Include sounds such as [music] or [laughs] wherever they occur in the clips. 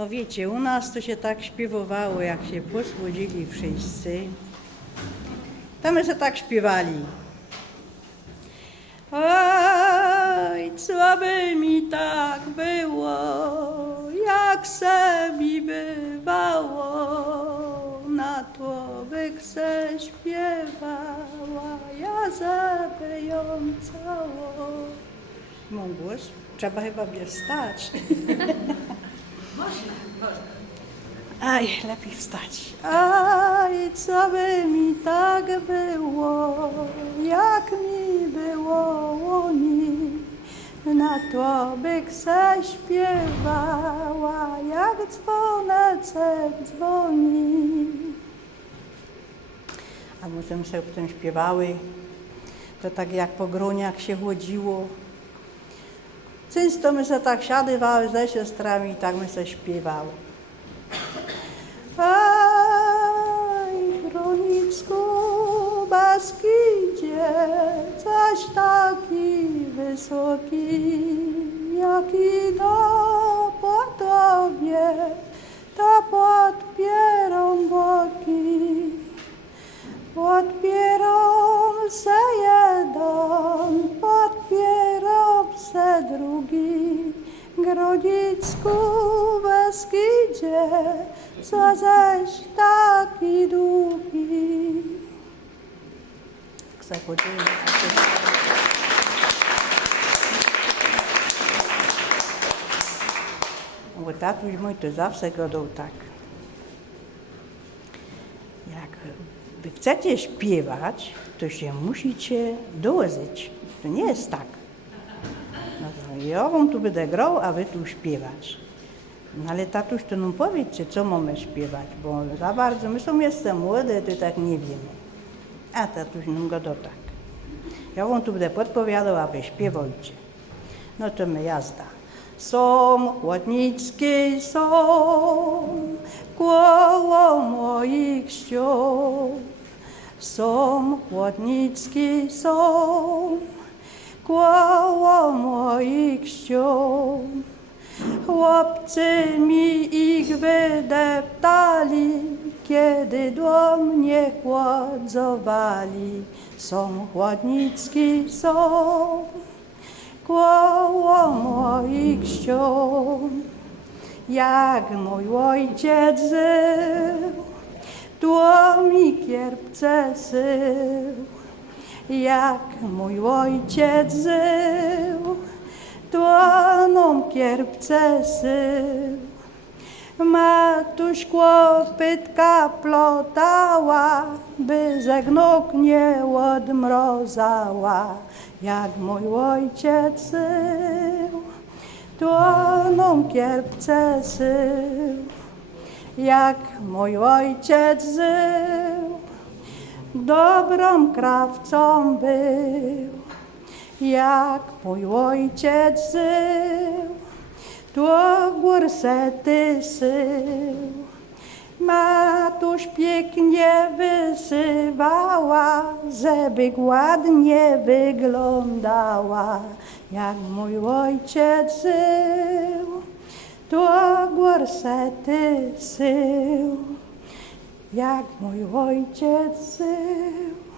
To wiecie, u nas to się tak śpiewowało, jak się posłodzili wszyscy. To my się tak śpiewali. Oj, co by mi tak było, jak se mi bywało, na to by se śpiewała, ja żeby ją cało. Mam głos? Trzeba chyba wstać. [laughs] Aj, lepiej wstać. Aj, co by mi tak było, jak mi było łoni, na to by se śpiewała, jak dzwoneczek dzwoni. A potem sobie potem śpiewały, to tak jak po groniach się chodziło. Często my se tak siadywały ze siostrami i tak my se śpiewały. Aj, Chronicku, Beskidzie, coś taki wysoki, jaki no po tobie, to podpierą boki. Podpierą se jeden, podpierą se drugi. Grodzicku Beskidzie, co zaś taki długi. Se chodzili. Bo tatuś mój to zawsze gadał tak. Jak wy chcecie śpiewać, to się musicie dołożyć. To nie jest tak. No wam tu będę grał, a wy tu śpiewać. No ale tatuś to nam powiedzcie, co mamy śpiewać, bo za bardzo, my są jeszcze młode, to tak nie wiemy. A tatuś nam gada tak. Ja wam tu będę podpowiadał, a wy śpiewajcie. No to my jazda. Są chłodnicki są koło moich ściąg. Są chłodnicki są Chłopcy mi ich wydeptali, kiedy do mnie chłodzowali. Są chłodnicki są koło moich ściąg. Jak mój ojciec żył, to mi kierpce sył. Jak mój ojciec żył, kierpce sył. Matuś kłopytka plotała, by ze gnóg nie odmrozała. Jak mój ojciec sył, nam kierpce sył. Jak mój ojciec żył, dobrą krawcą był. Jak mój ojciec żył, to górsety sył. Matuś pięknie wysywała, żeby ładnie wyglądała. Jak mój ojciec żył, to górsety sył. Jak mój ojciec żył,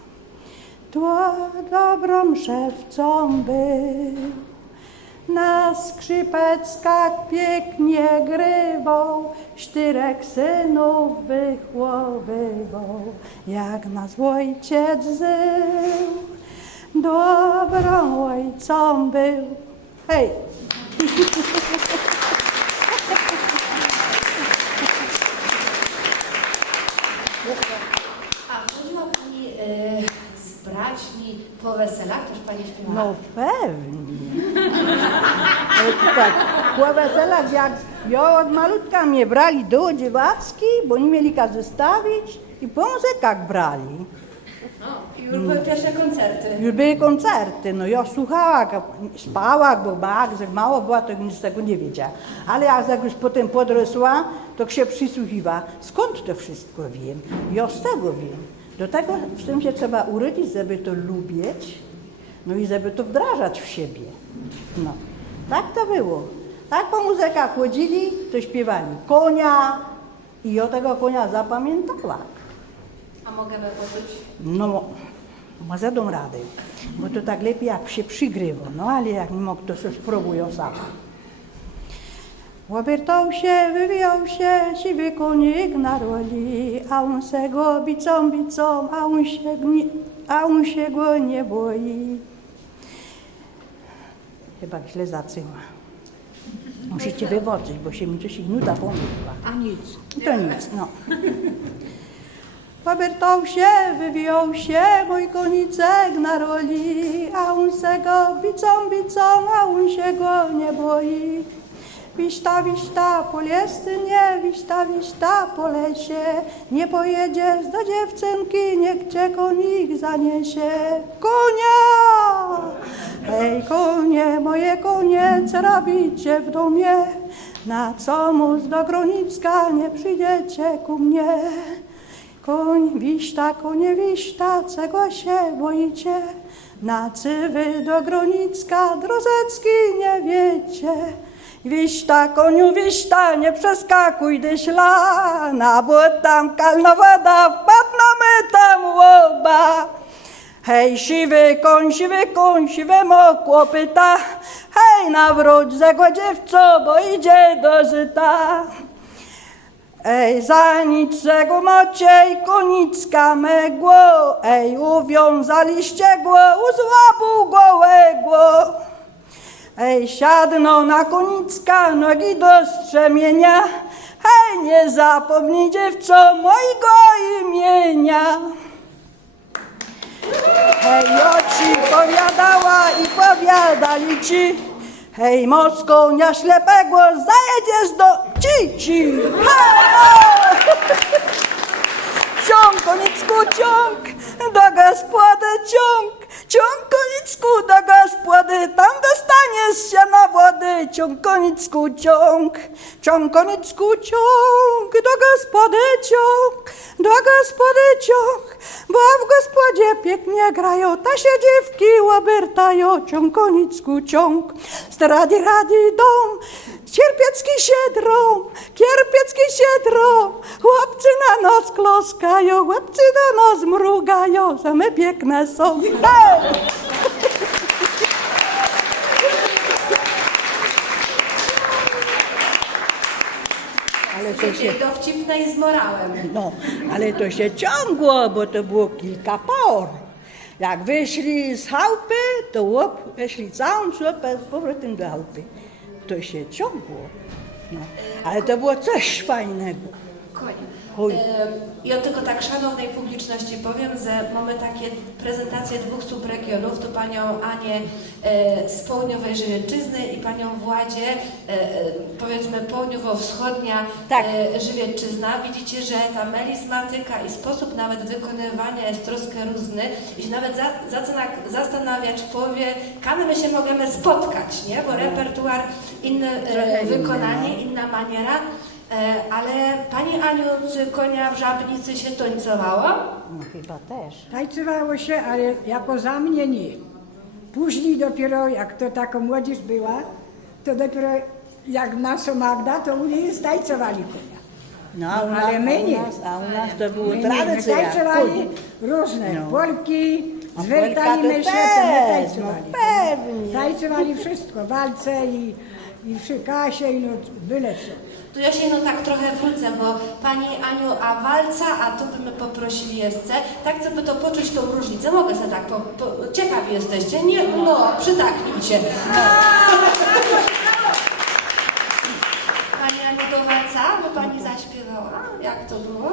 to dobrą szewcą był. Na skrzypeckach pięknie grywał, czterech synów wychłowywał. Jak nas ojciec żył, dobrą ojcą był. Hej! [laughs] A chodziła Pani e, z braćmi po weselach? Też Pani śpiewała? No pewnie. Ale to tak, po weselach jak ja od malutka mnie brali do dziewacki, bo nie mieli każdy stawić i po muzykach brali. I już były pierwsze koncerty. Już były koncerty, no ja słuchała, jak spała, bo bak, jak mało była, to nic z tego nie wiedziała. Ale jak, jak już potem podrosła, to się przysłuchiwa. Skąd to wszystko wiem? Ja z tego wiem. Do tego w tym się trzeba urodzić, żeby to lubić, no i żeby to wdrażać w siebie. No, tak to było. Tak po muzykach chodzili, to śpiewali konia i ja tego konia zapamiętała. A możemy poczuć? No, może dam radę, bo to tak lepiej jak się przygrywa, no ale jak nie mógł, to się spróbuję sama. Obertał się, wywijał się, siwy konik na roli, a on se go bicą, bicą, a on się, gni- a on się go nie boi. Chyba źle zaczęła. Musicie wywodzić, bo się mi coś nuda pomyliła. A nic. To nic, no. Obertał się, wywijał się mój konicek na roli, a on se go bicą, bicą, a on się go nie boi. Wiśta, wiśta po nie, wiśta, wiśta po lesie, nie pojedziesz do dziewczynki, niech cię konik zaniesie. Konia! Hej konie, moje konie, co robicie w domie? Na co mus do Gronicka nie przyjdziecie ku mnie? Koń wiśta, konie wiśta, czego się boicie? Na cywy do Gronicka, drozecki nie wiecie. Wiśta, koniu wiśta, nie przeskakuj dyśla, na bo tam kalna woda, wpadnamy tam łoba. Hej, siwy koń, siwy koń, siwe mokło pyta, hej, nawróć zego dziewco, bo idzie do żyta. Ej, za niczego maciej konicka megło, ej, uwiązaliście go, u złabu gołego. Ej, siadno na konicka, nogi do strzemienia, hej, nie zapomnij dziewco mojego imienia. Hej, ja ci powiadała i powiadali ci, hej, Moskonia ślepego, zajedziesz do cici. Hej! Ciąg, konicku, ciąg, do gospody ciąg, ciąg, konicku, do gospody, tam dostaniesz się na wody. Ciąg, konicku, ciąg, ciąg, konicku, ciąg, do gospody ciąg, do gospody ciąg, bo w gospodzie pięknie grają, ta się dziewki łobertają. Ciąg, konicku, ciąg, stradi, radi, dom, Cierpiecki się drą, kierpiecki się drą, chłopcy na nos kloskają, chłopcy do nos mrugają, same piękne są. Hej! Ale to się, Dowcipne i z morałem. no, ale to się ciągło, bo to było kilka por. Jak wyszli z chałupy, to łop, weszli całą szopę z powrotem do chałupy. To się ciągło. No. Ale to było coś fajnego. E, Ja tylko tak szanownej publiczności powiem, że mamy takie prezentacje dwóch subregionów, tu panią Anię e, z południowej Żywiecczyzny i panią Władzie, e, e, powiedzmy południowo-wschodnia Tak. e, Żywiecczyzna. Widzicie, że ta melismatyka i sposób nawet wykonywania jest troszkę różny i się nawet za, zaczyna zastanawiać w połowie, kiedy my się możemy spotkać, nie? Bo repertuar inny, e, inny, wykonanie, no. inna maniera. E, ale Pani Aniu, czy konia w Żabnicy się tańcowała? No chyba też. Tańcowało się, ale jako za mnie nie. Później dopiero, jak to taka młodzież była, to dopiero jak nasza Magda, to u niej tańcowali konia. No, a u nas, Ale my a u nie. nas, a u nas to było My, nie, my tradycja. tańcowali różne No. Polki, A Polka to my też, tańcowali. no pewnie. Tańcowali wszystko, walce i, i przykasie, i no byle co. Tu ja się no tak trochę wrócę, bo Pani Aniu, a walca, a tu byśmy poprosili jeszcze, tak co by to poczuć tą różnicę. Mogę sobie tak, po, po, ciekawi jesteście? Nie? No, przytaknijcie. Pani Aniu do walca, bo Pani zaśpiewała. Jak to było?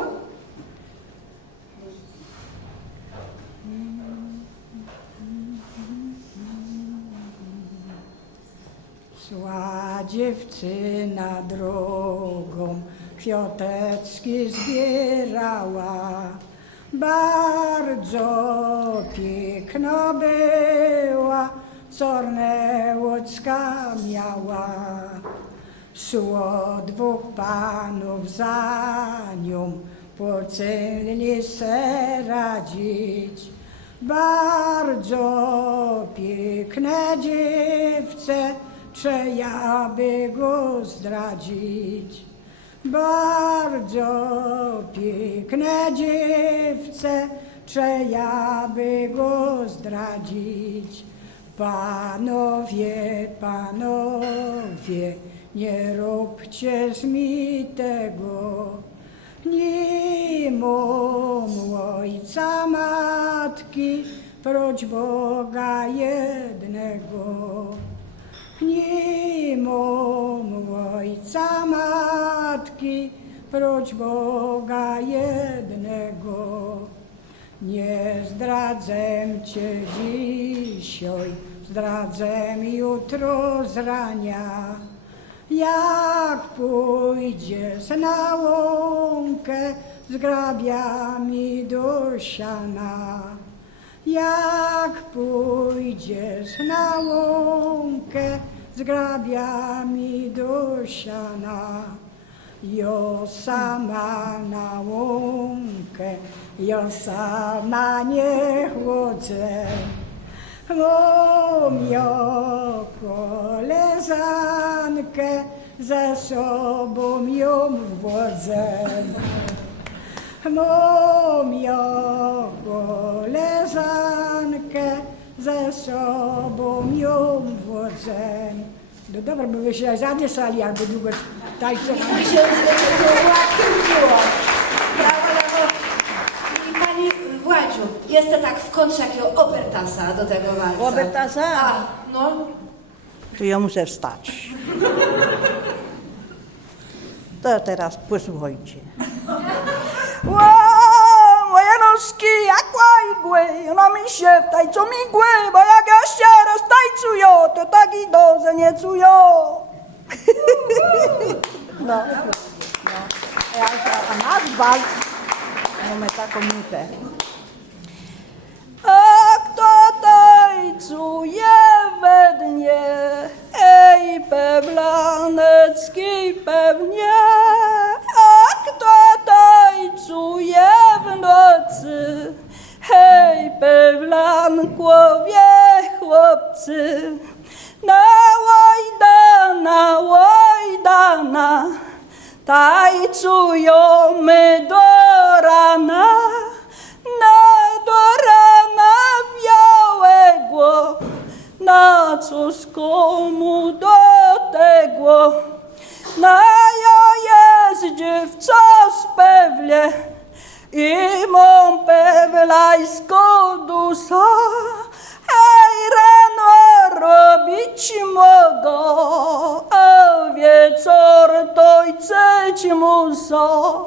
Szła dziewczyna drogą, kwiateczki zbierała. Bardzo piękna była, czarne łódzka miała. Szło dwóch panów za nią, pocelnie se radzić. Bardzo piękne dziewczę, czy ja by go zdradzić. Bardzo piękne dziewce, czy ja by go zdradzić. Panowie, panowie, nie róbcie z mi tego. Nie mam ojca, matki, prócz Boga jednego. Nie mam ojca, matki, prócz Boga jednego. Nie zdradzę cię dzisiaj, zdradzę jutro z rania. Jak pójdziesz na łąkę z grabiami do siana. Jak pójdziesz na łąkę z grabiami do siana. Jo sama na łąkę, jo sama nie chłodzę. Mam jo koleżankę, ze sobą ją wodzę. Mam jo koleżankę, ze sobą ją wodzę. No dobra, bo wy się zaniesali, jakby długo tańcowali. Mi się. Brawo, brawo. I pani Władziu, jeszcze tak w kontrze jakiego opertasa do tego walca. Opertasa? A, no. To ja muszę wstać. To teraz posłuchajcie. Ła, moje nóżki jak igły, no mi się w tajcu migły, bo jak ja się roztajcują, to tak i dobrze nie czują. No, no. A, nasz walc mamy taką nutę. A kto tańcuje we dnie, ej pewlanecki pewnie, a kto tańcuje w nocy, hej pewlankowie chłopcy, na łajdana, łajdana, tańcują my do rana, na do rana białego, na cóż komu do tego, na ja jest dziewca pewnie i mam pewlajsko dusa, ej rano robić mogą, a wieczór chceć muszą.